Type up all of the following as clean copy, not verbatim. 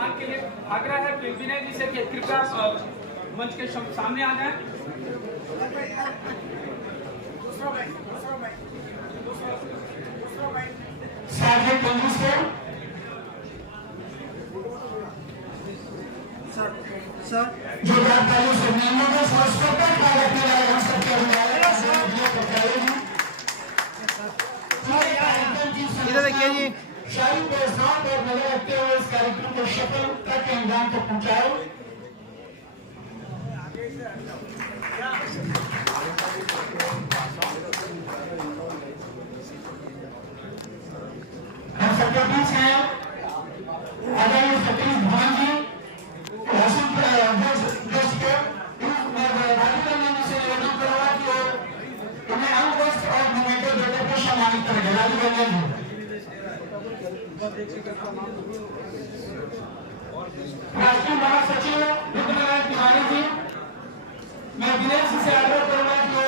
सम्मान के लिए आग्रह है विनय जी से कि कृपया मंच के सामने आ जाएं। सर जो जानकारी सुनने में संस्कृत का रखने वाले हम सबके इधर देखिए जी। शाही प्रेसनाम और नजर रखते हुए इस कार्यक्रम को सफलता के अंजाम तक पहुंचाए। हम सबके बीच हैं आदरणीय सतीश धवन जी, देश के राजनीति से निवेदन करूंगा कि उन्हें अंगवस्त्र और मोमेंटो देकर के सम्मानित करेंगे। राजनीति राष्ट्रीय महासचिव रुद्रनारायण तिवारी जी, मैं विनय जी से आग्रह करूंगा कि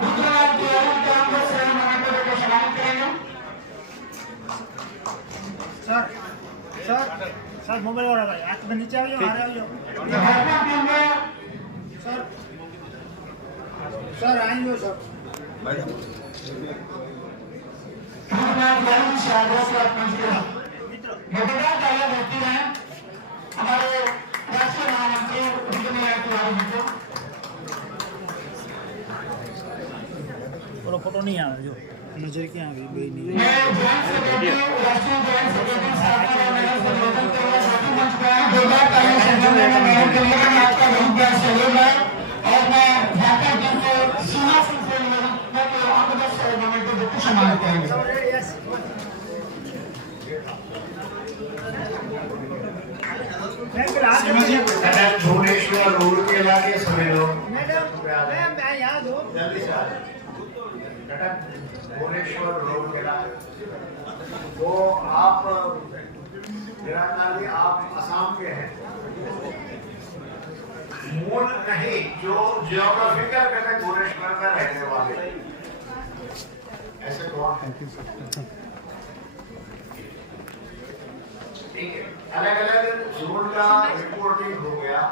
रुद्रनारायण तिवारी के अंगवस्त्र और मोमेंटो देकर सम्मानित करेंगे। सर मोबाइल वाला भाई हाथ में नीचे आ जाओ, आ जाओ सर आइए सर व्यक्ति हैं हमारे राष्ट्रीय महामंत्री रुद्रनारायण तिवारी जी को फोटो नहीं आ रहा जो नजर की आ गई नहीं। भुवनेश्वर रोड के इलाके सभी लोग जल्दी से भुवनेश्वर रोड के इलाके वो आप आप असम के हैं, मूल नहीं जो जियोग्राफिकल कहते भुवनेश्वर का रहने वाले ऐसे कौन? ठीक है, अलग अलग जोन का रिपोर्टिंग हो गया,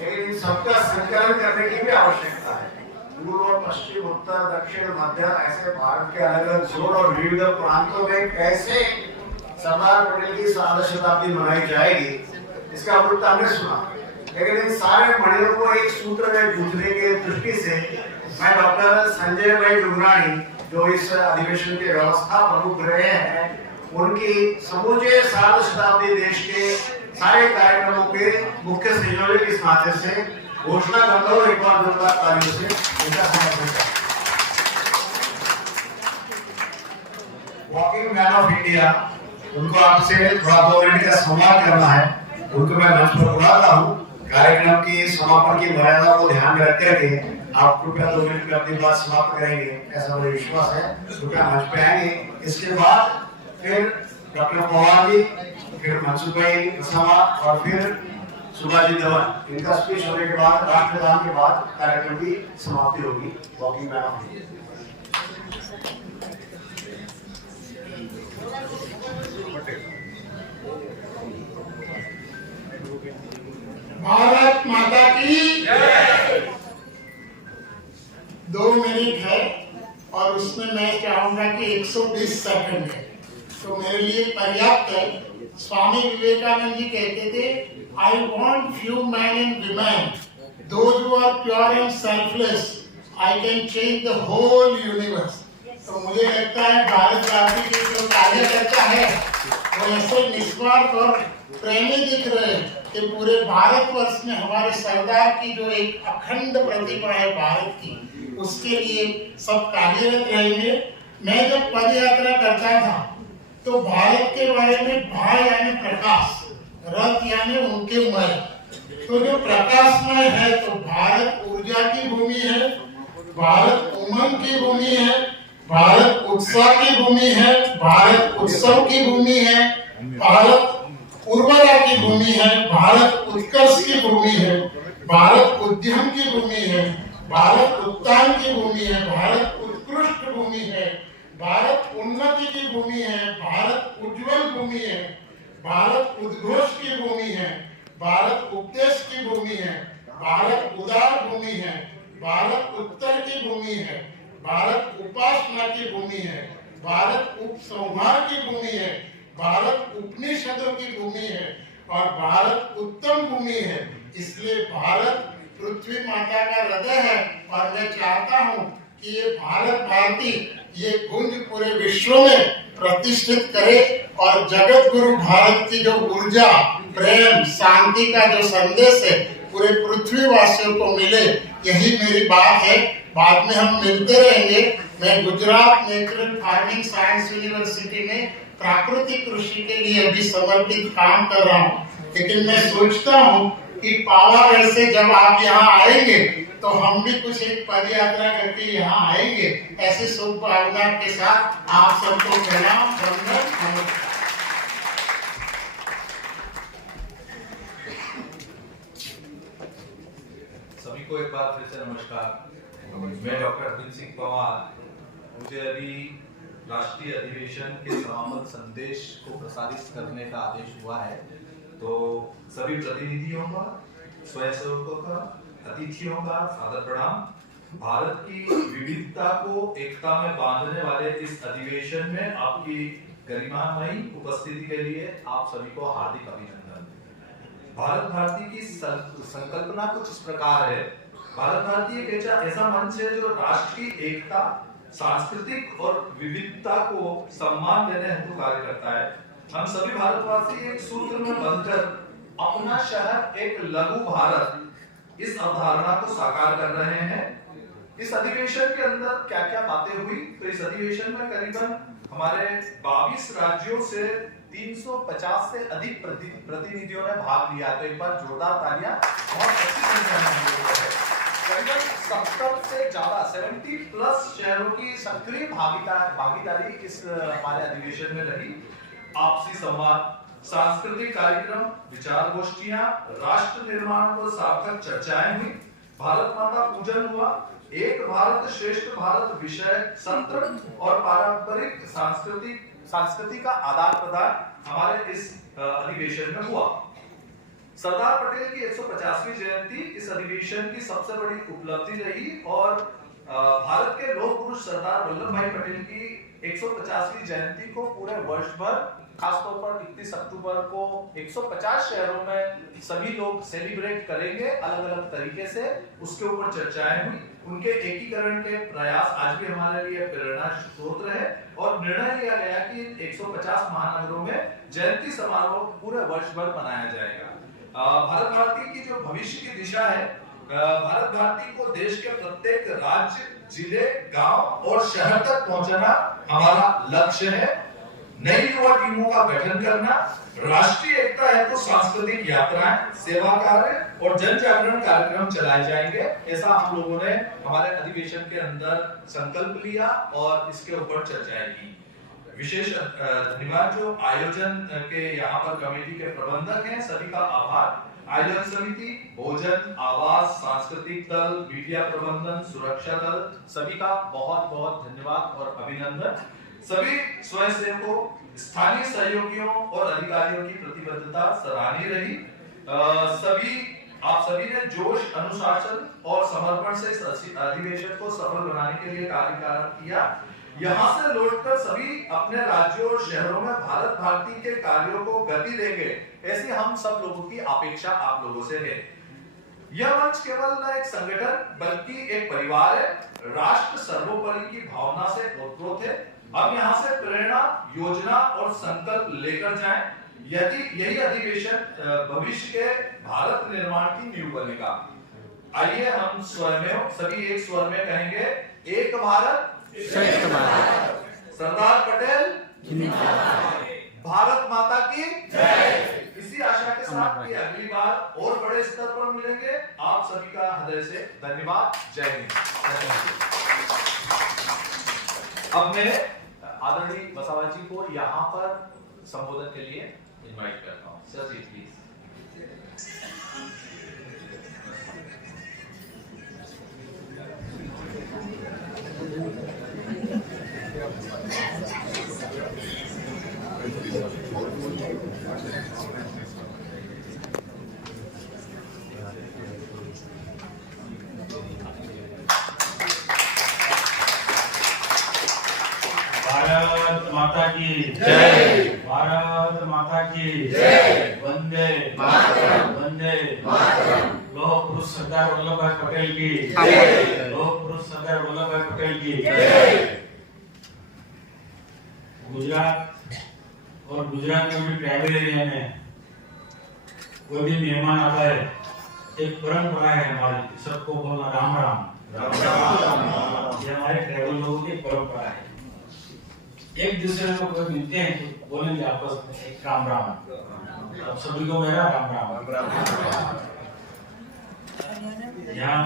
लेकिन सबका संकलन करने की भी आवश्यकता है। पूर्व पश्चिम उत्तर दक्षिण मध्य ऐसे भारत के अलग अलग जोन और विविध प्रांतों में कैसे सरदार पटेल की 150 शताब्दी मनाई जाएगी इसका वृत्त हमने सुना, लेकिन इन सारे मणियों को एक सूत्र में गूंथने के दृष्टि से मैं डॉक्टर संजय भाई डुगरानी जो इस अधिवेशन के व्यवस्था प्रमुख रहे हैं उनकी समूचे 150 शताब्दी देश के सारे कार्यक्रमों के मुख्य संयोजक इस नाते से घोषणा करता हूँ। एक बार धन्यवाद तालियों से इनका समर्थन। वॉकिंग मैन ऑफ इंडिया उनको आपसे थोड़ा 2 मिनट का संवाद करना है, उनको मैं मंच पर बुलाता हूँ। कार्यक्रम की समापन की मर्यादा को ध्यान में रख करके आप कृपया 2 मिनट में अपनी बात समाप्त करेंगे, ऐसा मुझे विश्वास है। कृपया मंच पे आएंगे। इसके बाद फिर डॉक्टर पवार जी, फिर मनसुख भाई कुसमा और फिर सुभाष जी धवन, इनका स्पीच होने के बाद राष्ट्रगान के बाद कार्यक्रम की समाप्ति होगी। Walking man of India. Bharat Mata की जय। 2 मिनट है और उसमें मैं चाहूंगा कि 120 सेकंड है, तो मेरे लिए पर्याप्त है। स्वामी विवेकानंद जी कहते थे, I want few man and women, those who are pure and selfless, I can change the whole universe. तो मुझे लगता है भारत क्रांति की जो कार्यकर्ता है वो ऐसे निस्वार्थ और प्रेमी दिख रहे हैं कि पूरे भारतवर्ष में हमारे सरदार की जो एक अखंड प्रतिभा है भारत की, उसके लिए सब कार्यरत रहेंगे। मैं जब पद यात्रा करता था तो भारत के बारे में भा यानी प्रकाश, रथ यानी उनके मय, तो जो प्रकाशमय है तो भारत ऊर्जा की भूमि है, भारत उमंग की भूमि है, भारत उत्साह की भूमि है, भारत उत्सव की भूमि है, भारत उर्वरा की भूमि है, भारत उत्कर्ष की भूमि है, भारत उद्यम की भूमि है, भारत उत्थान की भूमि है, भारत उत्कृष्ट भूमि है, भारत उन्नति की भूमि है, भारत उज्जवल भूमि है, भारत उद्घोष की भूमि है, भारत उपदेश की भूमि है, भारत उदार भूमि है, भारत उत्तर की भूमि है, भारत उपासना की भूमि है, भारत उपसंहार की भूमि है, भारत उपनिषदों की भूमि है और भारत उत्तम भूमि है। इसलिए भारत पृथ्वी माता का हृदय है और मैं चाहता हूं कि ये भारत भारती ये गुंज पूरे विश्व में प्रतिष्ठित करे और जगत गुरु भारत की जो ऊर्जा, प्रेम, शांति का जो संदेश है पूरे पृथ्वी वासियों को मिले, यही मेरी बात है। बाद में हम मिलते रहेंगे। मैं Gujarat natural farming science university में प्राकृतिक कृषि के लिए अभी समर्पित काम कर रहा हूँ, लेकिन मैं सोचता हूँ कि पावागढ़ से जब आप यहाँ आएंगे तो हम भी कुछ एक पद यात्रा करके यहाँ आएंगे। ऐसी शुभकामना के साथ आप सबको प्रणाम, वंदन, नमस्कार। सभी को एक बार फिर से नमस्कार। मैं डॉक्टर अरविंद सिंह पवार। मुझे अभी राष्ट्रीय अधिवेशन के समापन संदेश को प्रसारित करने का आदेश हुआ है, तो सभी प्रतिनिधियों का, स्वयंसेवकों का, अतिथियों का सादर प्रणाम। भारत की विविधता को एकता में बांधने वाले इस अधिवेशन में आपकी गरिमामयी उपस्थिति के लिए आप सभी को हार्दिक अभिनंदन। भारत भारती की संकल्पना कुछ इस प्रकार है। भारत भारती एक ऐसा मंच है जो राष्ट्र की एकता, सांस्कृतिक और विविधता को सम्मान देने हेतु कार्य करता है। हम सभी भारतवासी एक सूत्र में बंधकर अपना शहर एक लघु भारत, इस अवधारणा को साकार कर रहे हैं। इस अधिवेशन के अंदर क्या क्या बातें हुई, तो इस अधिवेशन में करीबन हमारे 22 राज्यों से 350 से अधिक प्रतिनिधियों ने भाग लिया। तो एक बार जोरदार तालियां। बहुत अच्छी संख्या में करीबन 70 से ज्यादा 70 प्लस शहरों की सक्रिय भागीदारी इस हमारे अधिवेशन में रही। आपसी संवाद, सांस्कृतिक कार्यक्रम, विचार गोष्ठियां, राष्ट्र निर्माण पर सार्थक चर्चाएं हुई, भारत माता पूजन हुआ, एक भारत श्रेष्ठ भारत विषय सत्र और पारंपरिक संस्कृति का आदान प्रदान हमारे इस अधिवेशन में हुआ। सरदार पटेल की 150वीं जयंती इस अधिवेशन की सबसे बड़ी उपलब्धि रही और भारत के लौह पुरुष सरदार वल्लभ भाई पटेल की 150वीं जयंती को पूरे वर्ष भर, खासतौर पर 31 अक्टूबर को 150 शहरों में सभी लोग सेलिब्रेट करेंगे अलग अलग तरीके से। उसके ऊपर चर्चाएं हुई। उनके एकीकरण के प्रयास आज भी हमारे लिए प्रेरणा स्रोत है और निर्णय लिया गया कि 150 महानगरों में जयंती समारोह पूरे वर्ष भर मनाया जाएगा। भारत भारती की जो भविष्य की दिशा है, भारत भारती को देश के प्रत्येक राज्य, जिले, गांव और शहर तक पहुंचाना हमारा लक्ष्य है। नई युवा टीमों का गठन करना, राष्ट्रीय एकता हेतु सांस्कृतिक यात्राएं, सेवा कार्य और जन जागरण कार्यक्रम चलाए जाएंगे। ऐसा हम लोगों ने हमारे अधिवेशन के अंदर संकल्प लिया और इसके ऊपर चर्चाएं की। विशेष धन्यवाद जो आयोजन के यहाँ पर कमेटी के प्रबंधक हैं, सभी का आभार। आयोजन समिति, भोजन, आवास, सांस्कृतिक दल, मीडिया प्रबंधन, सुरक्षा दल, सभी का बहुत बहुत धन्यवाद और अभिनंदन। सभी स्वयंसेवकों, स्थानीय सहयोगियों और अधिकारियों की प्रतिबद्धता सराहनीय रही। आप सभी ने जोश, अनुशासन और समर्पण से इस अधिवेशन को सफल बनाने के लिए कार्य किया। यहाँ से लौटकर सभी अपने राज्यों और शहरों में भारत भारती के कार्यों को गति देंगे, ऐसी हम सब लोगों की अपेक्षा आप लोगों से है। यह मंच केवल न एक संगठन बल्कि एक परिवार है। राष्ट्र सर्वोपरि की भावना से ओतप्रोत है। अब यहाँ से प्रेरणा, योजना और संकल्प लेकर जाएं। यही अधिवेशन भविष्य के भारत निर्माण की नींव बनेगा। आइए हम सभी एक स्वर में कहेंगे, एक भारत श्रेष्ठ भारत, सरदार पटेल, भारत माता की जय। इसी आशा के साथ कि अगली बार और बड़े स्तर पर मिलेंगे। आप सभी का हृदय से धन्यवाद। जय हिंद। अब मैं आदरणीय बसावा जी को यहाँ पर संबोधन के लिए इनवाइट करता हूँ। Sir ji please. Thank you. Bharat Mata की जय। वंदे मातरम। वंदे मातरम। लोह पुरुष सरदार वल्लभ भाई पटेल की जय। लोह पुरुष सरदार वल्लभ भाई पटेल की जय। गुजरात और गुजरात में भी ट्राइबल एरिया में कोई भी मेहमान आता है, एक परंपरा है हमारी, सबको बोलना राम राम। ये हमारे ट्राइबल लोगों की परंपरा है। एक दूसरे को कोई मिलते हैं तो बोलेंगे आपस में एक राम राम। अब सभी को मेरा राम राम। यहाँ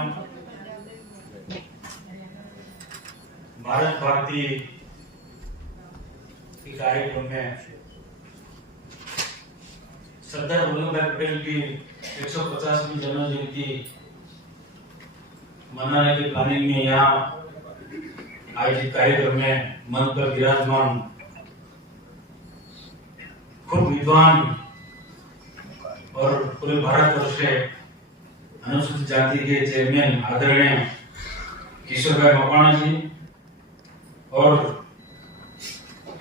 भारत भारती के कार्यक्रम में सरदार वल्लभ भाई पटेल की 150वीं जन्म जयंती मनाने की प्लानिंग में यहाँ आयोजित कार्यक्रम में मंच पर विराजमान खूब विद्वान और पूरे भारतवर्ष से अनुसूचित जाति के चेयरमैन आदरणीय किशोर भाई मकवाना जी और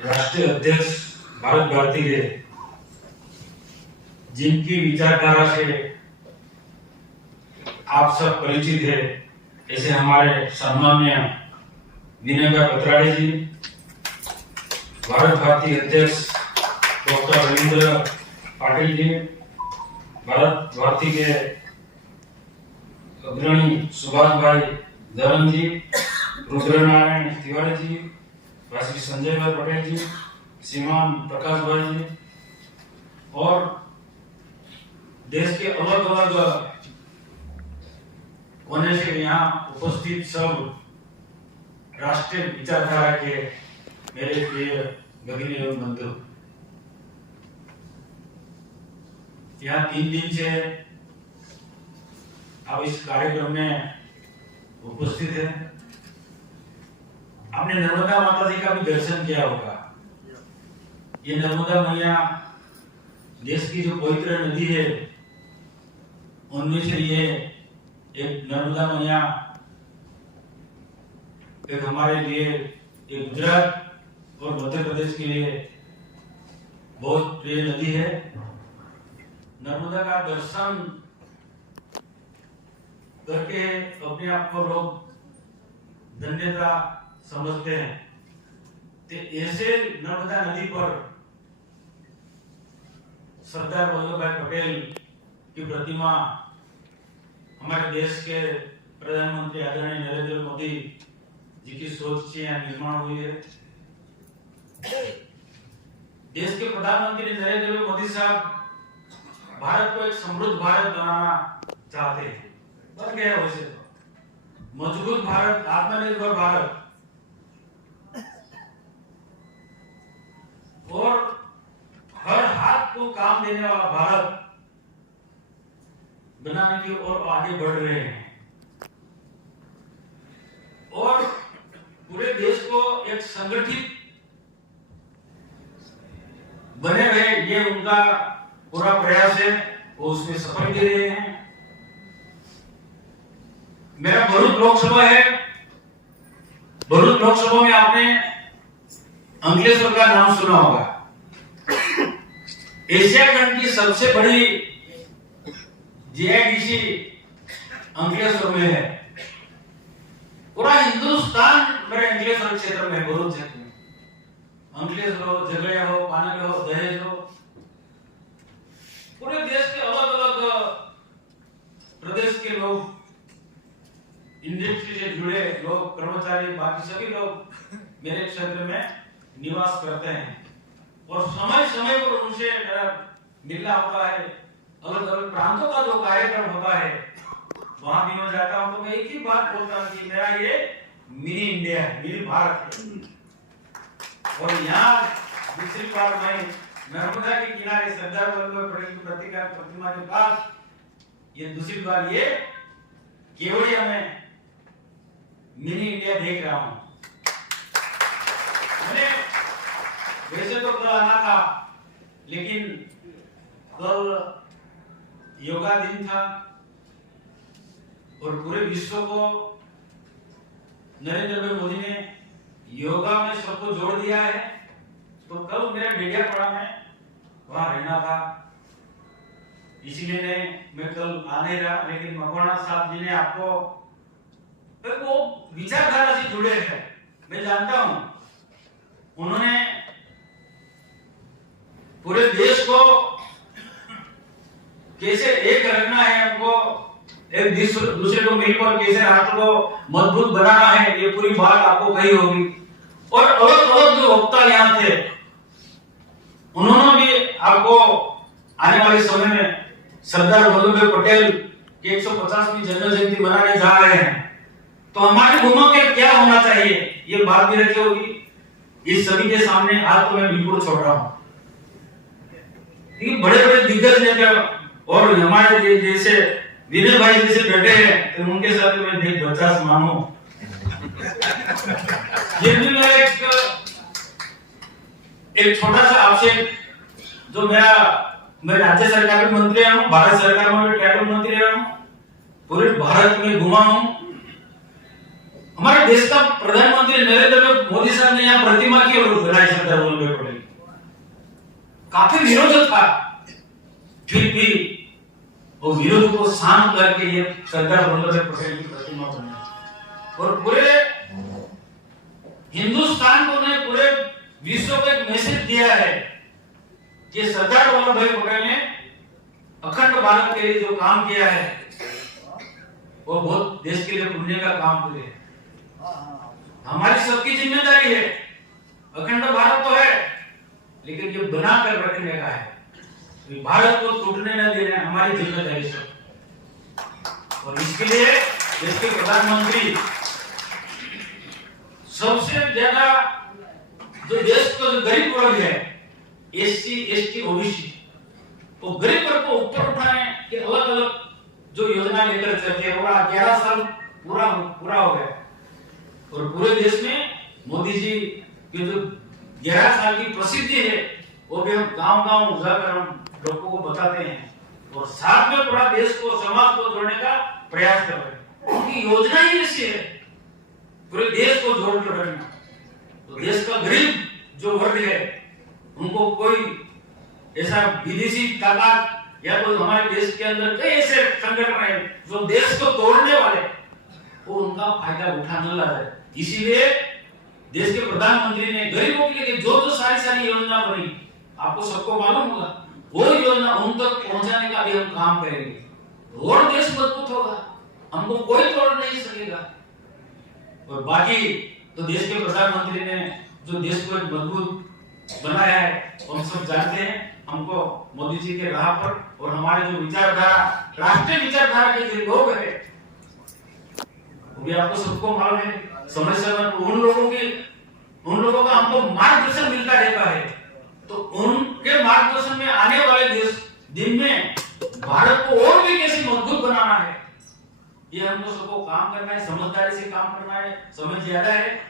राष्ट्रीय अध्यक्ष भारत भारती के, जिनकी विचारधारा से आप सब परिचित है, ऐसे हमारे सम्माननीय विनय भाई पत्राड़े जी, भारत भारती अध्यक्ष डॉक्टर रविंद्र पाटिल जी, भारत भारती के अग्रणी सुभाष भाई धरम जी, रुद्रनारायण तिवारी जी, श्री संजय भाई पटेल जी, श्रीमान प्रकाश भाई जी और देश के अलग अलग कोने से यहाँ उपस्थित सब राष्ट्रीय विचारधारा के मेरे प्रिय भगिनी एवं बंधु, यहाँ 3 दिन से आप इस कार्यक्रम में उपस्थित हैं। आपने नर्मदा माता जी का भी दर्शन किया होगा। ये नर्मदा मैया देश की जो पवित्र नदी है, उनमें से ये एक नर्मदा मैया एक हमारे लिए, एक गुजरात और मध्य प्रदेश के लिए बहुत प्रिय नदी है। नर्मदा का दर्शन करके अपने आप को लोग धन्यता समझते हैं। तो ऐसे नर्मदा नदी पर सरदार वल्लभ भाई पटेल की प्रतिमा हमारे देश के प्रधानमंत्री आदरणीय नरेंद्र मोदी जी की सोच से यहाँ निर्माण हुई है। देश के प्रधानमंत्री नरेंद्र मोदी साहब भारत को एक समृद्ध भारत बनाना चाहते हैं, बन गया वैसे तो मजबूत भारत, आत्मनिर्भर भारत और हर हाथ को काम देने वाला भारत बनाने की ओर आगे बढ़ रहे हैं और पूरे देश को एक संगठित बने रहे, ये उनका पूरा प्रयास है, वो उसमें सफल भी रहे हैं। मेरा भरूच लोकसभा है। भरूच लोकसभा में आपने अंकलेश्वर का नाम सुना होगा। एशिया खंड की सबसे बड़ी जीआईडीसी अंकलेश्वर में है। पूरा हिंदुस्तान मेरे अंकलेश्वर क्षेत्र में, भरूच क्षेत्र में, अंकलेश्वर हो, झगड़िया हो, पानगढ़ हो, दहेज हो, पूरे देश के अलग अलग प्रदेश के लोग, इंडस्ट्री से जुड़े लोग, कर्मचारी, बाकी सभी लोग मेरे क्षेत्र में निवास करते हैं और समय समय पर उनसे मेरा मिलना होता है। अलग अलग प्रांतों का जो कार्यक्रम होता है वहां भी मैं जाता हूं, तो मैं एक ही बात बोलता हूं कि मेरा ये मिनी इंडिया है, मिनी भारत है। और यहाँ दूसरी बार मैं नर्मदा के किनारे सरदार वल्लभ भाई पटेल की प्रतिमा के पास ये दूसरी बार ये केवड़िया में मिनी इंडिया देख रहा हूं। मैंने वैसे तो कल आना था, लेकिन कल योगा दिन था और पूरे विश्व को नरेंद्र भाई मोदी ने योगा में सबको जोड़ दिया है। तो कल मेरे मीडियापाड़ा में वहां रहना था, इसलिए मैं कल आ नहीं रहा। लेकिन मकवाना साहब जी ने आपको वो विचारधारा से जुड़े हैं, मैं जानता हूं। उन्होंने पूरे देश को कैसे एक रखना है, हमको एक दूसरे को मिलकर कैसे राष्ट्र को मजबूत बनाना है, ये पूरी बात आपको कही होगी। और अलग अलग जो वक्ता यहाँ थे, उन्होंने भी आपको आने वाले समय में सरदार वल्लभ भाई पटेल की 150वीं जन्म जयंती मनाने जा रहे हैं, तो हमारी भूमिका में क्या होना चाहिए, ये बात भी रखी होगी। इस सभी के सामने आज तो मैं बिल्कुल छोड़ रहा हूँ। बड़े बड़े दिग्गज नेता और हमारे जैसे विनय भाई जैसे बैठे हैं, तो उनके साथ मैं देख बच्चा मानू। ये भी मैं एक छोटा सा आपसे, जो मैं राज्य सरकार में मंत्री हूँ, भारत सरकार में भी कैबिनेट मंत्री रहा हूँ, पूरे भारत में घुमा हूँ। हमारे देश का प्रधानमंत्री नरेंद्र मोदी साहब ने यहाँ प्रतिमा की बनाई सरदार वल्लभ भाई पटेल, काफी विरोध था, फिर भी वो विरोध को शांत करके ये सरदार वल्लभ भाई पटेल की प्रतिमा बनाई और पूरे हिंदुस्तान को ने पूरे विश्व को एक मैसेज दिया है कि सरदार वल्लभ भाई पटेल ने अखंड भारत के लिए जो काम किया है वो बहुत देश के लिए पुण्य का काम किया है। हमारी सबकी जिम्मेदारी है, अखंड भारत तो है, लेकिन ये बना कर रखने का है, भारत को टूटने न देना हमारी जिम्मेदारी है। और इसके लिए देश के प्रधानमंत्री सबसे ज्यादा जो देश का जो गरीब वर्ग है, एससी एसटी ओबीसी, वो गरीब वर्ग को ऊपर उठाने के अलग अलग जो योजना लेकर चलते हैं, 11 साल पूरा हो गया और पूरे देश में मोदी जी की जो 11 साल की प्रसिद्धि है वो भी हम गांव-गांव जाकर हम लोगों को बताते हैं और साथ में पूरा देश को समाज को जोड़ने का प्रयास कर रहे हैं। उनकी योजना ही ऐसी है, पूरे देश को जोड़ कर रखना। तो देश का गरीब जो वर्ग है उनको कोई ऐसा विदेशी ताकत या कोई हमारे देश के अंदर कई ऐसे संगठन है जो देश को तोड़ने वाले, वो उनका फायदा उठा न ला जाए। इसीलिए देश के प्रधानमंत्री ने गरीबों के लिए जो सारी योजना बनी, आपको सबको मालूम होगा, वो योजना उन तक पहुंचाने का भी हम काम करेंगे और देश मजबूत होगा, हमको कोई तोड़ नहीं सकेगा। और बाकी तो देश के प्रधानमंत्री ने जो देश को एक मजबूत बनाया है हम सब जानते हैं। हमको मोदी जी के राह पर और हमारे जो विचारधारा, राष्ट्रीय विचारधारा के जो लोग हैं, वो भी आपको सबको मालूम है। समय समय उन लोगों का हमको मार्गदर्शन मिलता रहता है, तो उनके मार्गदर्शन में आने वाले दिन में भारत को और भी कैसे मजबूत बनाना है, ये हमको सबको काम करना है, समझदारी से काम करना है। समय ज्यादा है,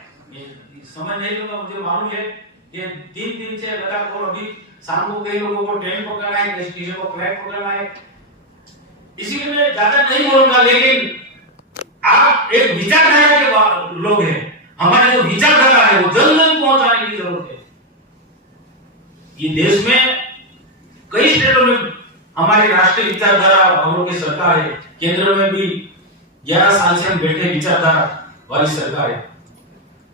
समय नहीं लूंगा, मुझे मालूम है कि 3 दिन से लगातार और अभी शाम को कई लोगों को ट्रेन पकड़ना है, किसी को फ्लाइट पकड़ना है, इसीलिए मैं ज्यादा नहीं बोलूंगा। लेकिन आप एक विचारधारा के लोग हैं, हमारे जो विचारधारा है वो जल्द जल्द पहुंचाने की जरूरत है। ये देश में कई स्टेटों में हमारी राष्ट्रीय विचारधारा हम लोग की सरकार है, केंद्र में भी 11 साल से हम बैठे विचारधारा वाली सरकार है।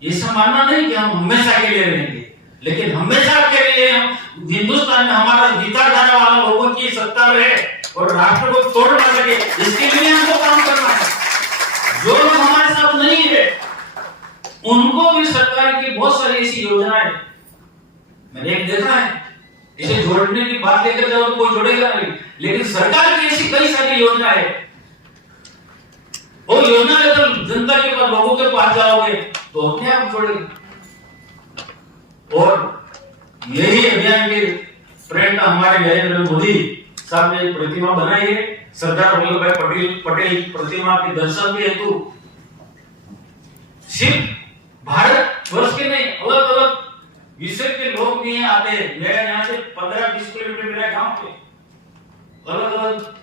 ऐसा मानना नहीं कि हम हमेशा के लिए रहेंगे, लेकिन हमेशा के लिए हम हिंदुस्तान में हमारा विचारधारा वाला लोगों की सत्ता रहे और राष्ट्र को तोड़ ना सके, इसके लिए हमको काम करना है। जो लोग हमारे साथ नहीं है उनको भी सरकार की बहुत सारी ऐसी योजनाएं मैंने एक देखा है, इसे जोड़ने की बात लेकर जाओ तो कोई जोड़ेगा नहीं, लेकिन सरकार की ऐसी कई सारी योजनाएं है। वो योजना लेकर जनता के पास, लोगों के पास जाओगे तो अपने आप जोड़ेगी। और यही अभियान के प्रेरणा हमारे नरेंद्र मोदी साहब ने प्रतिमा बनाई है, सरदार वल्लभ भाई पटेल प्रतिमा के दर्शन के हेतु सिर्फ भारत वर्ष के नहीं, अलग अलग विषय के लोग भी यहाँ आते हैं। मेरे यहाँ से 15-20 किलोमीटर मेरा गांव पे अलग अलग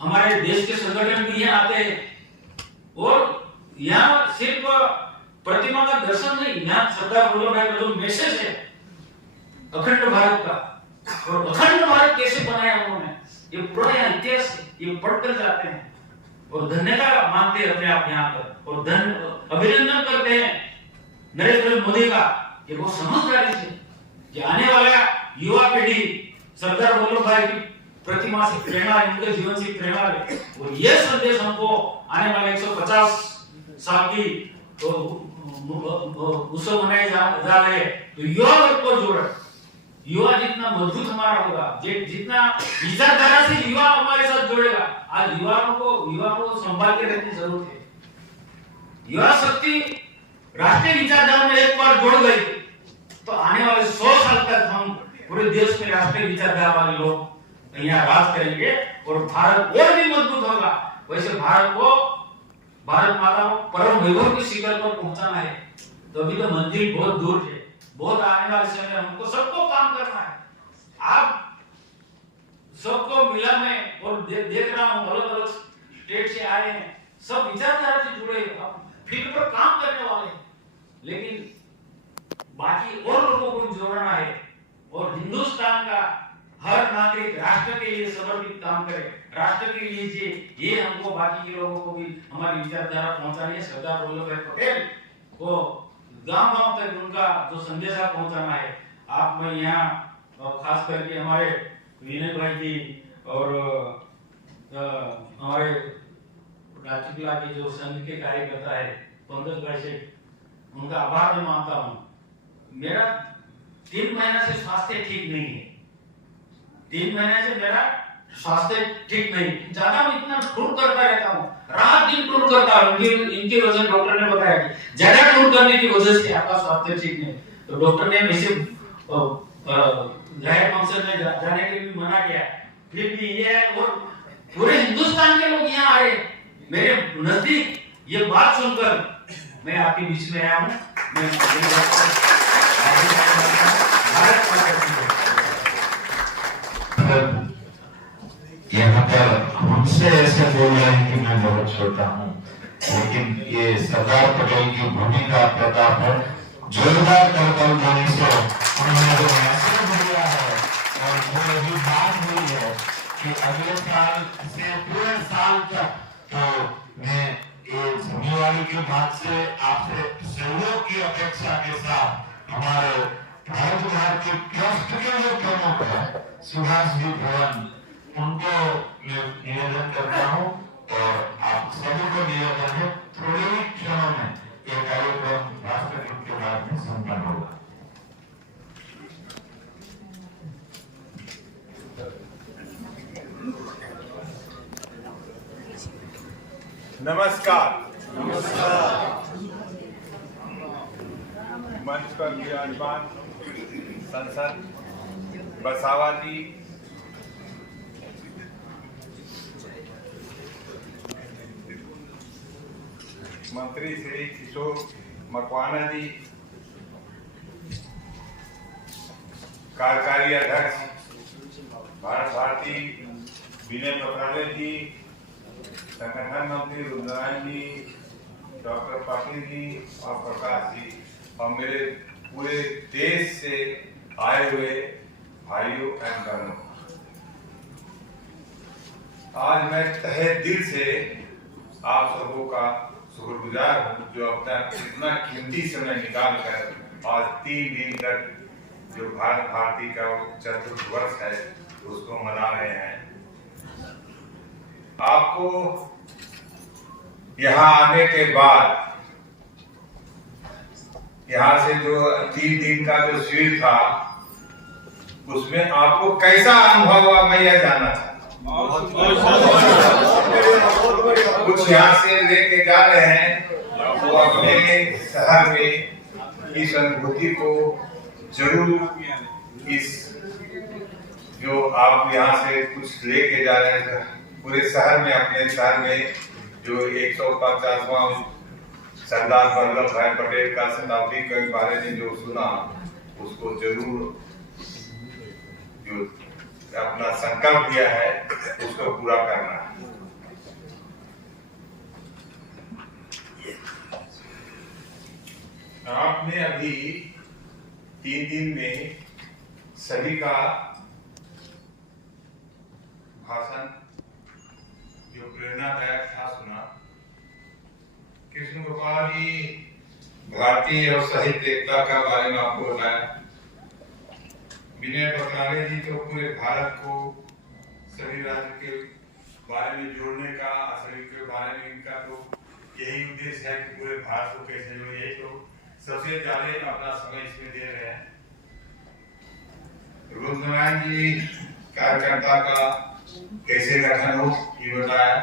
हमारे देश के संगठन भी यहाँ आते हैं और यहाँ सिर्फ प्रतिमा का दर्शन नहीं, यहाँ सरदार वल्लभ भाई का जो मैसेज है अखंड भारत का, और अखंड भारत कैसे बनाया उन्होंने, ये पूरा यहाँ इतिहास ये पढ़कर जाते हैं और धन्यता मानते हैं अपने आप यहाँ पर, और अभिनंदन करते हैं नरेंद्र मोदी का कि वो समझदारी से कि आने वाला युवा पीढ़ी सरदार वल्लभ भाई की प्रतिमा से प्रेरणा, उनके जीवन से प्रेरणा ले, और ये संदेश हमको आने वाले 150 साल की तो उत्सव मनाए जा रहे हैं, तो युवा वर्ग को जोड़े। युवा जितना मजबूत हमारा होगा, जितना विचारधारा से युवा हमारे साथ जुड़ेगा, आज युवाओं को संभाल के रखने की जरूरत है। युवा शक्ति राष्ट्रीय विचारधारा में एक बार जुड़ गई तो आने वाले 100 साल तक हम पूरे देश में राष्ट्रीय विचारधारा वाले लोग यहाँ राज करेंगे और भारत और भी मजबूत होगा। वैसे भारत माता को परम वैभव के शिखर पर पहुंचाना है, तो अभी तो मंजिल बहुत दूर है, बहुत आने वाले समय में हमको सबको काम करना है। आप सबको मिला मैं और देख रहा हूँ अलग अलग स्टेट से आए हैं, सब विचारधारा से जुड़े, फील्ड पर काम करने वाले, लेकिन बाकी और लोगों को जोड़ना है और हिंदुस्तान का हर नागरिक राष्ट्र के लिए समर्पित काम करे, राष्ट्र के लिए ये हमको बाकी के लोगों को भी हमारी विचारधारा पहुंचानी है। सरदार वल्लभ भाई पटेल को गांव-गांव तक उनका जो संदेशा पहुंचाना है। आप मैं यहाँ खास करके हमारे विनय भाई जी और हमारे राजकीला के जो संघ के कार्यकर्ता है पंकज भाई से उनका आभार मैं मानता हूँ। मेरा 3 महीने से स्वास्थ्य ठीक नहीं है, 3 महीने से मेरा स्वास्थ्य ठीक नहीं, ज्यादा मैं इतना टूर करता रहता हूँ, रात दिन टूर करता हूँ। इनकी वजह डॉक्टर ने बताया कि ज्यादा टूर करने की वजह से आपका स्वास्थ्य ठीक नहीं, तो डॉक्टर ने मुझे जाहिर फंक्शन में जाने के लिए मना किया, फिर भी ये है और पूरे हिंदुस्तान के लोग यहाँ आए मेरे नजदीक, ये बात सुनकर मैं आपके बीच में आया हूँ। यहाँ पर हमसे ऐसे बोल रहे हैं कि मैं बहुत छोटा हूँ, लेकिन ये सरदार पटेल की भूमिका प्रताप है, जोरदार करतल ध्वनि से उन्होंने जो मैसेज दिया है और वो यही बात हुई है कि अगले साल से पूरे साल तक तो मैं ये दिवाली के बाद से आपसे सहयोग की अपेक्षा के साथ हमारे भारत बिहार के ट्रस्ट के जो प्रमुख है सुभाष जी भवन, उनको मैं निवेदन करता हूँ और आप सभी को निवेदन है थोड़े ही क्षणों में ये कार्यक्रम राष्ट्रगीत के बाद में संपन्न होगा। नमस्कार। मंच पर विराजमान सांसद बसावा जी, मंत्री श्री किशोर मकवाना जी, कार्यकारी अध्यक्ष भारत भारती विनय पटनाले जी, संगठन मंत्री रुद्रनारायण जी, डॉक्टर पाटिल जी और प्रकाश जी और मेरे पूरे देश से आए हुए भाइयों एवं बहनों, आज मैं तहे दिल से आप सबों का शुक्रगुजार हूँ जो अपना इतना कीमती समय निकाल कर आज 3 दिन तक जो भारत भारती का चतुर्थ वर्ष है उसको मना रहे हैं। आपको यहाँ आने के बाद यहाँ से जो 3 दिन का जो शिविर था उसमें आपको कैसा अनुभव हुआ मैं यह जानना चाहता हूँ। कुछ यहाँ से लेके जा रहे हैं वो अपने शहर में इस अनुभूति को जरूर इस जो आप यहाँ से कुछ लेके जा रहे हैं पूरे शहर में, अपने शहर में जो 150वां सरदार वल्लभ भाई पटेल का शताब्दी के बारे में जो सुना उसको जरूर जो अपना संकल्प लिया है उसको पूरा करना है। आपने अभी 3 दिन में सभी का भाषण जो प्रेरणादायक था सुना। कृष्ण गोपाल जी भारतीय और साहित्य एकता का बारे में आपको बताया। विनय पटनाले जी तो पूरे भारत को सभी राज्य के बारे में जोड़ने का, सभी के बारे में इनका तो यही उद्देश्य है कि पूरे भारत को कैसे जोड़े, यही तो सबसे ज्यादा अपना समय इसमें दे रहे हैं। रुद्रनारायण जी कार्यकर्ता का कैसे गठन हो ये बताया।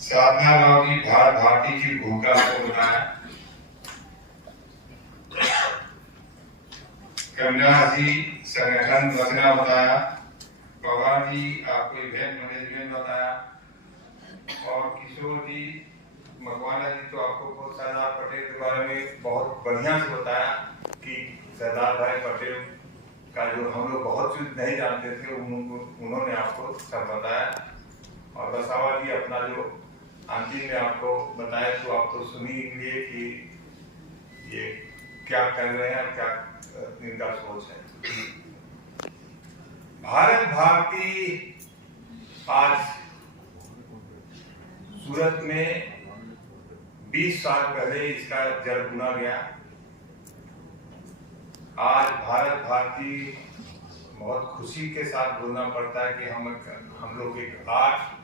साधना राव जी भारत भारती की भूमिका को बताया। कमला जी संगठन रचना बताया। पवार जी आपको इवेंट मैनेजमेंट बताया। और किशोर जी मकवाना जी तो आपको सरदार पटेल के बारे में बहुत बढ़िया से बताया कि सरदार भाई पटेल का जो हम लोग बहुत चीज नहीं जानते थे उन्होंने आपको सब बताया। और बसावा जी अपना जो अंतिम में आपको बताया तो आप तो सुनी लिए कि ये क्या कर रहे हैं, क्या इनका सोच है। भारत भारती आज सूरत में 20 साल पहले इसका जड़ बुना गया। आज भारत भारती बहुत खुशी के साथ बोलना पड़ता है कि हम लोग एक 8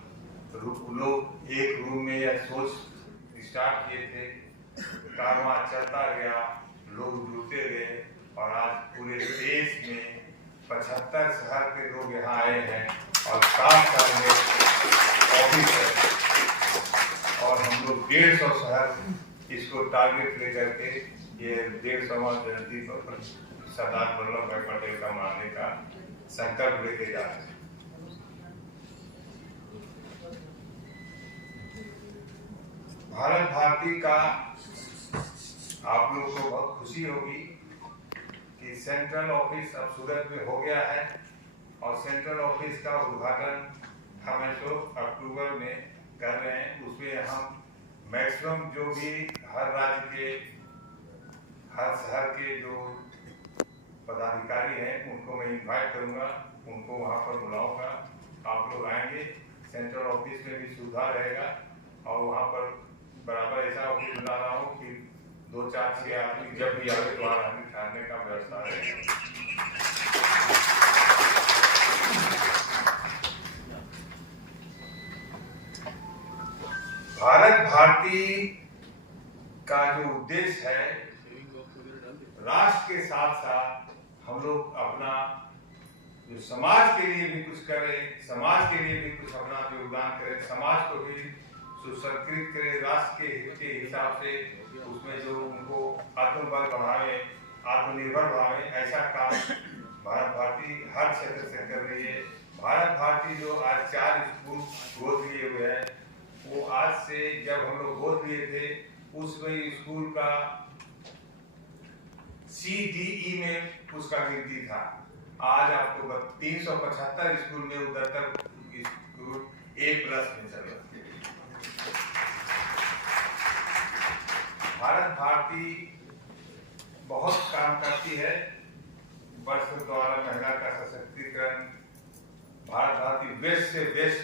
लोग एक रूम में यह सोच स्टार्ट किए थे, कारवां चलता गया, लोग जुड़ते गए और आज पूरे देश में 75 शहर के लोग यहाँ आए हैं और 7 शहर में ऑफिस है और हम लोग 150 शहर इसको टारगेट लेकर के ये 150वां जयंती पर सरदार वल्लभ भाई पटेल का मनाने का संकल्प लेके जा रहे हैं। भारत भारती का आप लोग को बहुत खुशी होगी कि सेंट्रल ऑफिस अब सूरत में हो गया है और सेंट्रल ऑफिस का उद्घाटन हम अक्टूबर में कर रहे हैं। उसमें हम मैक्सिमम जो भी हर राज्य के हर शहर के जो पदाधिकारी हैं उनको मैं इनवाइट करूंगा, उनको वहां पर बुलाऊंगा। आप लोग आएंगे, सेंट्रल ऑफिस में भी सुविधा रहेगा और वहां पर बराबर ऐसा ऑफिस बना रहा हूँ कि 2, 4, 6 आदमी जब भी आगे तो आदमी खाने का व्यवस्था रहेगा। भारत भारती का जो उद्देश्य है, राष्ट्र के साथ साथ हम लोग अपना जो समाज के लिए भी कुछ करें, समाज के लिए भी कुछ अपना योगदान करें, समाज को भी सुसंस्कृत करें राष्ट्र के हिसाब से, उसमें जो उनको आत्मबल बढ़ावे, आत्मनिर्भर बढ़ावे, ऐसा काम भारत भारती हर क्षेत्र से कर रही है। भारत भारती जो आज 4 स्कूल गोद लिए हुए हैं, वो आज से जब हम लोग गोद लिए थे उसमें स्कूल का CDE में उसका गिनती था। आज आपको 375 स्कूल में उधर स्कूल A+ में चल रहा है। भारत भारती बहुत काम करती है वर्ष द्वारा महिला का सशक्तिकरण। भारत भारती बेस्ट से बेस्ट,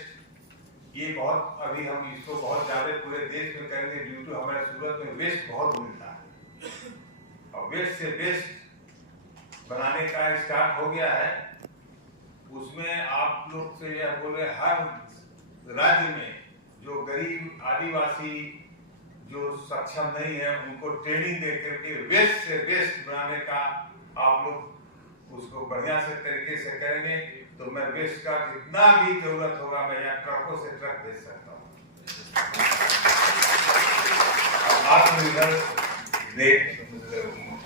ये बहुत अभी हम इसको बहुत ज्यादा पूरे देश में करेंगे ड्यू टू हमारे सूरत में वेस्ट बहुत मिलता है और वेस्ट से बेस्ट बनाने का स्टार्ट हो गया है। उसमें आप लोग से यह बोल रहे हर राज्य में जो गरीब आदिवासी जो सक्षम नहीं है उनको ट्रेनिंग दे करके वेस्ट से बेस्ट बनाने का आप लोग उसको बढ़िया से तरीके से करेंगे तो मैं वेस्ट का जितना भी जरूरत होगा मैं यहाँ ट्रकों से ट्रक भेज सकता हूँ। आत्मनिर्भर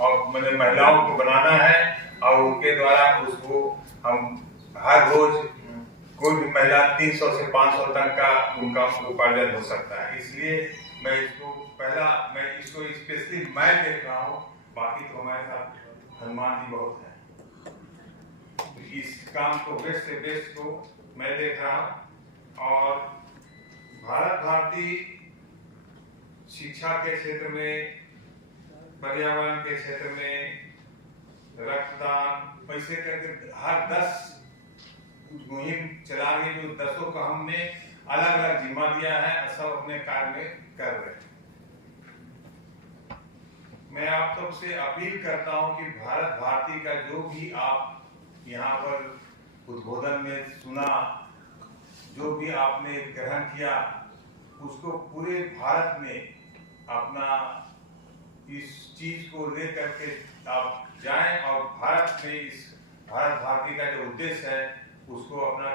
और मैंने महिलाओं को बनाना है और उनके द्वारा उसको हम हर रोज कोई भी महिला 300 से 500 तक का उनका उपार्जन हो सकता है। इसलिए मैं इसको स्पेशली मैं देख रहा हूँ, बाकी तो हमारे साथ हनुमान जी बहुत हैं। इस काम को बेस्ट से बेस्ट को मैं देख रहा हूँ और भारत भारती शिक्षा के क्षेत्र में, पर्यावरण के क्षेत्र में, रक्तदान पैसे करके हर 10 मुहिम चला रही है, जो 10 को हमने अलग अलग जिम्मा दिया है, सब अपने कार्य में कर रहे हैं। मैं आप सबसे अपील करता हूं कि भारत भारती का जो भी आप यहाँ पर उद्बोधन में सुना, जो भी आपने ग्रहण किया, उसको पूरे भारत में अपना इस चीज को लेकर के आप जाएं और भारत में इस भारत भारती का जो उद्देश्य है उसको अपना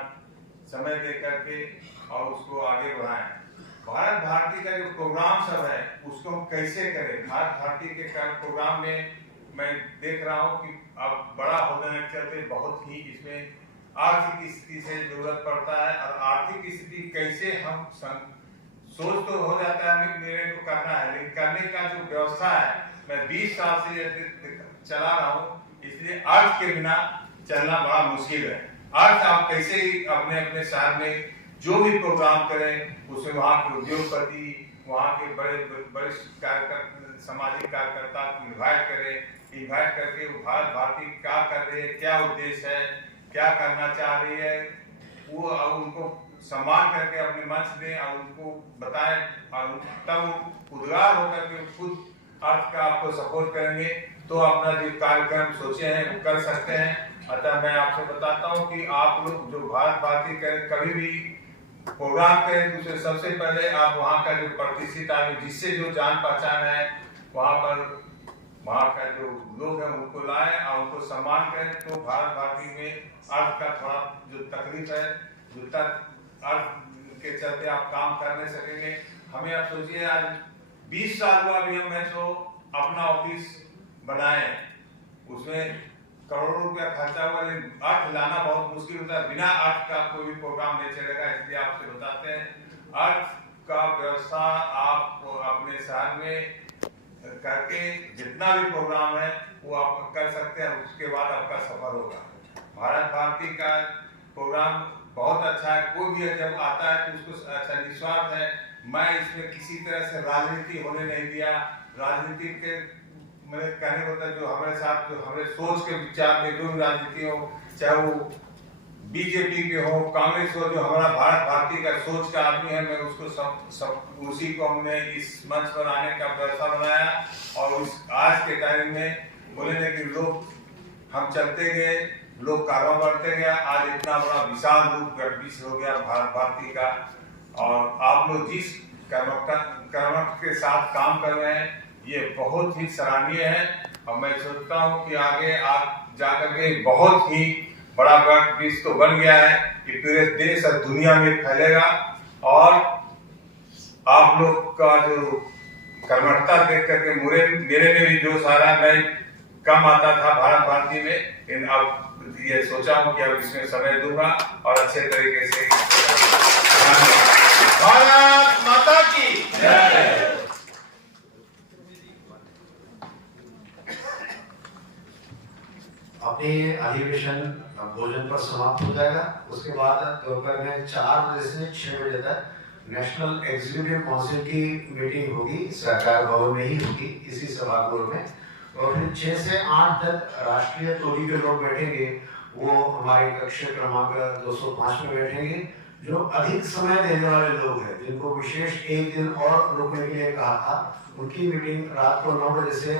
समय दे करके और उसको आगे बढ़ाएं। भारत भारती का जो प्रोग्राम सब है उसको हम कैसे करें। भारत भारती के प्रोग्राम में मैं देख रहा हूँ कि अब बड़ा होने के चलते बहुत ही इसमें आर्थिक स्थिति से जरूरत पड़ता है, और आर्थिक स्थिति कैसे हम सोच तो हो जाता है मेरे को करना है, लेकिन करने का जो व्यवस्था है मैं 20 साल से चला रहा हूँ, इसलिए अर्थ के बिना चलना बड़ा मुश्किल है। अर्थ आप कैसे ही अपने अपने शहर में जो भी प्रोग्राम करें उसमें वहाँ के उद्योगपति, वहाँ के बड़े वरिष्ठ सामाजिक कार्यकर्ता इन्वाइट करें, इन्वाइट करके वो भारत भारती क्या कर रही है, क्या उद्देश्य है, क्या करना चाह रही है, वो उनको सम्मान करके अपने मंच दें और उनको बताएं, और तब उद्गार होकर के खुद अर्थ का आपको सपोर्ट करेंगे तो अपना जो कार्यक्रम सोचे हैं वो कर सकते हैं। अतः मैं आपसे बताता हूं कि आप लोग जो भारत भारती करें, कभी भी प्रोग्राम करें तो उससे सबसे पहले आप वहाँ का जो प्रतिष्ठित आदमी जिससे जो जान पहचान है वहाँ का जो लोग हैं उनको लाएं और उनको सम्मान करें, तो भारत भारती में अर्थ का थोड़ा जो तकलीफ है, जो अर्थ के चलते आप काम कर नहीं सकेंगे। हमें आप सोचिए आज 20 साल हुआ अभी हम अपना ऑफिस बनाए, उसमें करोड़ों रुपया खर्चा हुआ, लेकिन अर्थ लाना बहुत मुश्किल होता है। बिना अर्थ का कोई भी प्रोग्राम नहीं चलेगा, इसलिए आपसे बताते हैं अर्थ का व्यवस्था आप अपने शहर में करके जितना भी प्रोग्राम है वो आप कर सकते हैं, उसके बाद आपका सफल होगा। भारत भारती का प्रोग्राम बहुत अच्छा है, कोई भी जब आता है तो उसको अच्छा निस्वार्थ है। मैं इसमें किसी तरह से राजनीति होने नहीं दिया। राजनीति के मैंने कहने को होता जो हमारे साथ जो हमारे सोच के विचार में जो भी राजनीति हो, चाहे वो बीजेपी के हो, कांग्रेस हो, जो हमारा भारत भारती का सोच का आदमी है, मैं उसको सब उसी को हमने इस मंच पर आने का व्यवस्था बनाया। और उस आज के टाइम में बोले कि लोग हम चलते गए, लोग कारोबार बढ़ते गया, आज इतना बड़ा विशाल रूप गठबीस हो गया भारत भारती का। और आप लोग जिस कर्मठ के साथ काम कर रहे हैं ये बहुत ही सराहनीय है, और मैं सोचता हूँ कि आगे आप जाकर के बहुत ही बड़ा गठबीस तो बन गया है कि पूरे देश और दुनिया में फैलेगा। और आप लोग का जो कर्मठता देख करके मेरे में भी जो सारा मैं कम आता था भारत भारती में, अब ये सोचा हूँ कि अब इसमें समय दूंगा और अच्छे तरीके से। भारत माता की जय। अपने अधिवेशन भोजन पर समाप्त हो जाएगा। उसके बाद दोपहर में 4 बजे से 6 बजे तक नेशनल एग्जीक्यूटिव काउंसिल की मीटिंग होगी, सरकार भवन में ही होगी, इसी सभागृह में। और फिर 6 से 8 तक राष्ट्रीय टोली के लोग बैठेंगे, वो हमारे कक्ष क्रमांक 205 में बैठेंगे। जो अधिक समय देने वाले लोग हैं, जिनको विशेष एक दिन और रुकने के लिए कहा था, उनकी मीटिंग रात को 9 बजे से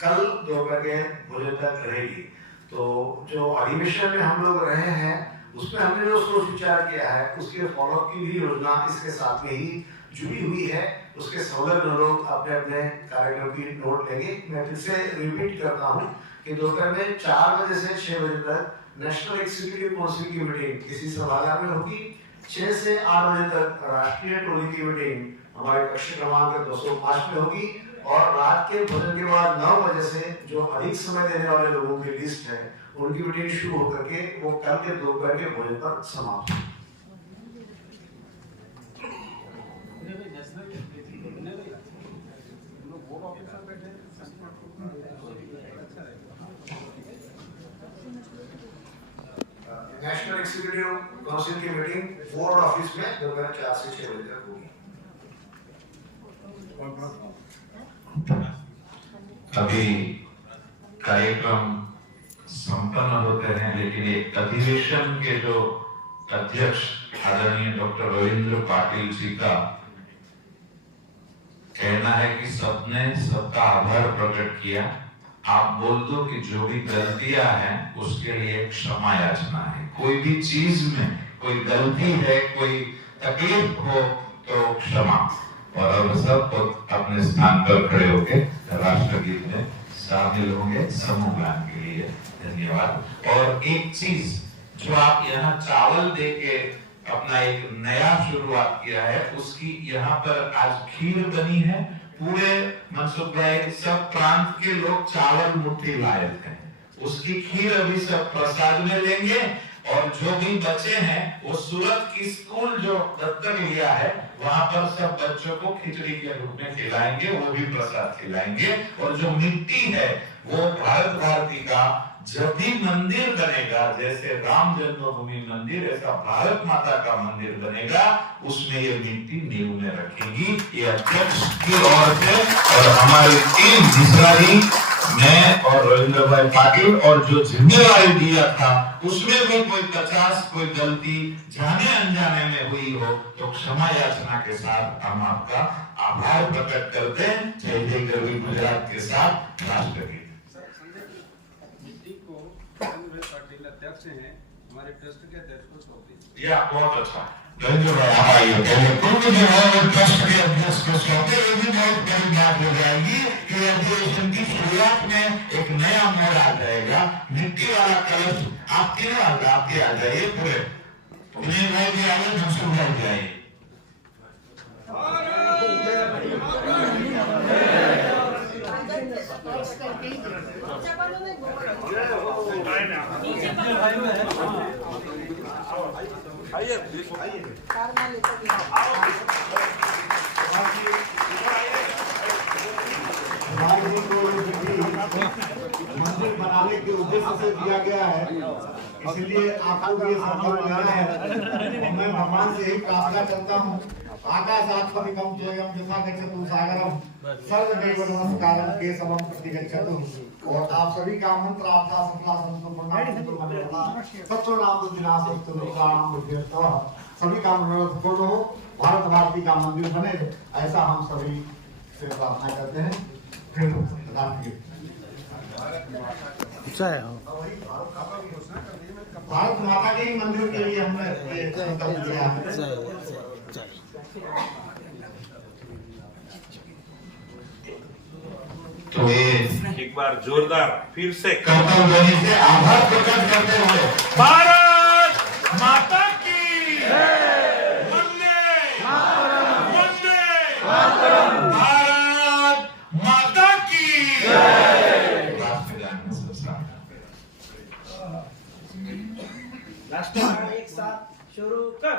कल दोपहर के भोजन तक रहेगी। तो जो अधिवेशन में हम लोग रहे हैं उसमें हमने जो सोच विचार किया है उसके फॉलोअप की भी योजना इसके साथ में ही जुड़ी हुई है। उसके संलग्न लोग अपने अपने कार्यक्रम की नोट लेंगे। मैं फिर से रिपीट करता हूँ कि दोपहर में 4 बजे से 6 बजे तक नेशनल एग्जीक्यूटिव काउंसिल की मीटिंग इसी सभागार में होगी। 6 से 8 बजे तक राष्ट्रीय टोली की मीटिंग हमारे कक्ष क्रमांक 205 में होगी। और रात के भोजन के बाद 9 बजे से जो अधिक समय देने वाले लोगों की लिस्ट है उनकी मीटिंग शुरू होकर के वो कल के दोपहर के भोजन पर समाप्त होगी। नेशनल एग्जीक्यूटिव काउंसिल की मीटिंग बोर्ड ऑफिस में दोपहर 4 से 6 बजे तक होगी। अभी कार्यक्रम संपन्न होते हैं, लेकिन एक अधिवेशन के जो अध्यक्ष आदरणीय डॉक्टर रविंद्र पाटिल जी का कहना है कि सबने सबका आभार प्रकट किया। आप बोल दो कि जो भी गलतियां हैं उसके लिए क्षमा याचना है। कोई भी चीज में कोई गलती है, कोई तकलीफ हो तो क्षमा। और अब सब अपने स्थान पर खड़े होकर राष्ट्रगीत में शामिल होंगे समूह गान के लिए। धन्यवाद। और एक चीज जो आप यहाँ चावल दे के अपना एक नया शुरुआत किया है, उसकी यहाँ पर आज खीर बनी है। पूरे मनसुख भाई सब प्रांत के लोग चावल मुट्ठी लाए थे, उसकी खीर अभी सब प्रसाद में लेंगे। और जो भी बचे हैं वो सूरत की स्कूल जो दत्तक लिया है वहां पर सब बच्चों को खिचड़ी के रूप में खिलाएंगे, वो भी प्रसाद खिलाएंगे। और जो मिट्टी है वो भारत भारती का जब भी मंदिर बनेगा, जैसे राम जन्मभूमि मंदिर, ऐसा भारत माता का मंदिर बनेगा, उसमें ये मिट्टी नींव में रखेगी। ये अध्यक्ष की ओर से और हमारी टीम जिसरानी, मैं और रविंद्र भाई पाटिल, और जो जिम्मेवारी दिया था उसमें भी कोई 50 कोई गलती जाने अनजाने में हुई हो तो क्षमा याचना के साथ हम आपका आभार प्रकट करते हैं। जय जय गरवी गुजरात के साथ राष्ट्रगीत। पाटिल अध्यक्ष हैं, हमारे ट्रस्ट के अध्यक्ष को सौंप दीजिए। या बहुत अच्छा रविंद्र भाई, आप आइए। क्योंकि जो है वो ट्रस्ट के अध्यक्ष को सौंपे, ये भी बहुत बड़ी बात हो जाएगी कि अधिवेशन की शुरुआत में एक नया मोड़ आ जाएगा। मिट्टी वाला कलश आपके आपके आ जाइए, पूरे उन्हें भाई भी आइए, मनसुख भाई भी आइए। मंदिर बनाने के उद्देश्य से दिया गया है, इसलिए आपको ये संकल्प लेना है। मैं भगवान से ही प्रार्थना करता हूँ। आकाशात्परिकं स्वयं यथा गच्छतु सागरं सर्वदेव नमस्कारं केशवं प्रतिगच्छतु। और आप सभी का मंत्र आस्था सफला संपूर्ण सत्य नाम विनाशस्तु निराणाम बुद्धिर्तः। सभी का मनोरथ पूर्ण हो, भारत भारती का मंदिर बने, ऐसा हम सभी से प्रार्थना करते हैं। फिर राष्ट्रगीत। भारत माता के ही मंदिर के लिए हमने संकल्प लिया है। तो ये एक बार जोरदार फिर से कर्तव्य ध्वनि से आभार प्रकट करते हुए भारत माता की वंदे भारत माता की राष्ट्रगान में संस्कार। राष्ट्रगान एक साथ शुरू कर।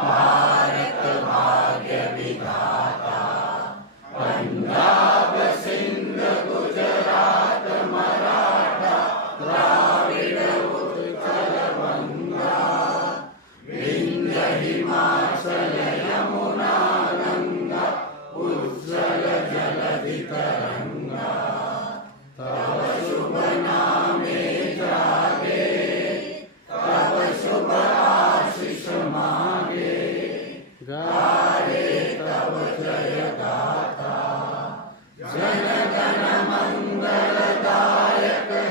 भारत भाग्य विधाता, पंजाब सिंध गुजरात मराठा द्राविड़ उत्कल बंगा, विंध्य हिमाचल यमुना गंगा, उज्जवल जलधि तरंगा। तब शुभ नामे जागे, तब शुभ आशीष मांगे, गाए तब जय गाथा। जन गण मंगलदायक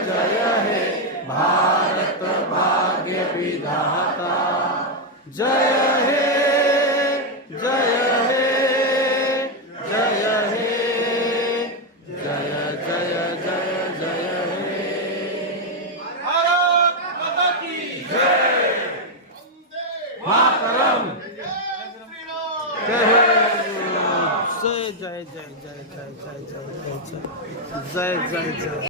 जय हे भारत भाग्य विधाता। जय हे जय हे जय हे जय जय जय जय हे। भारत माता की जय मातरम। जय जय जय जय जय जय जय जय जय जय जय।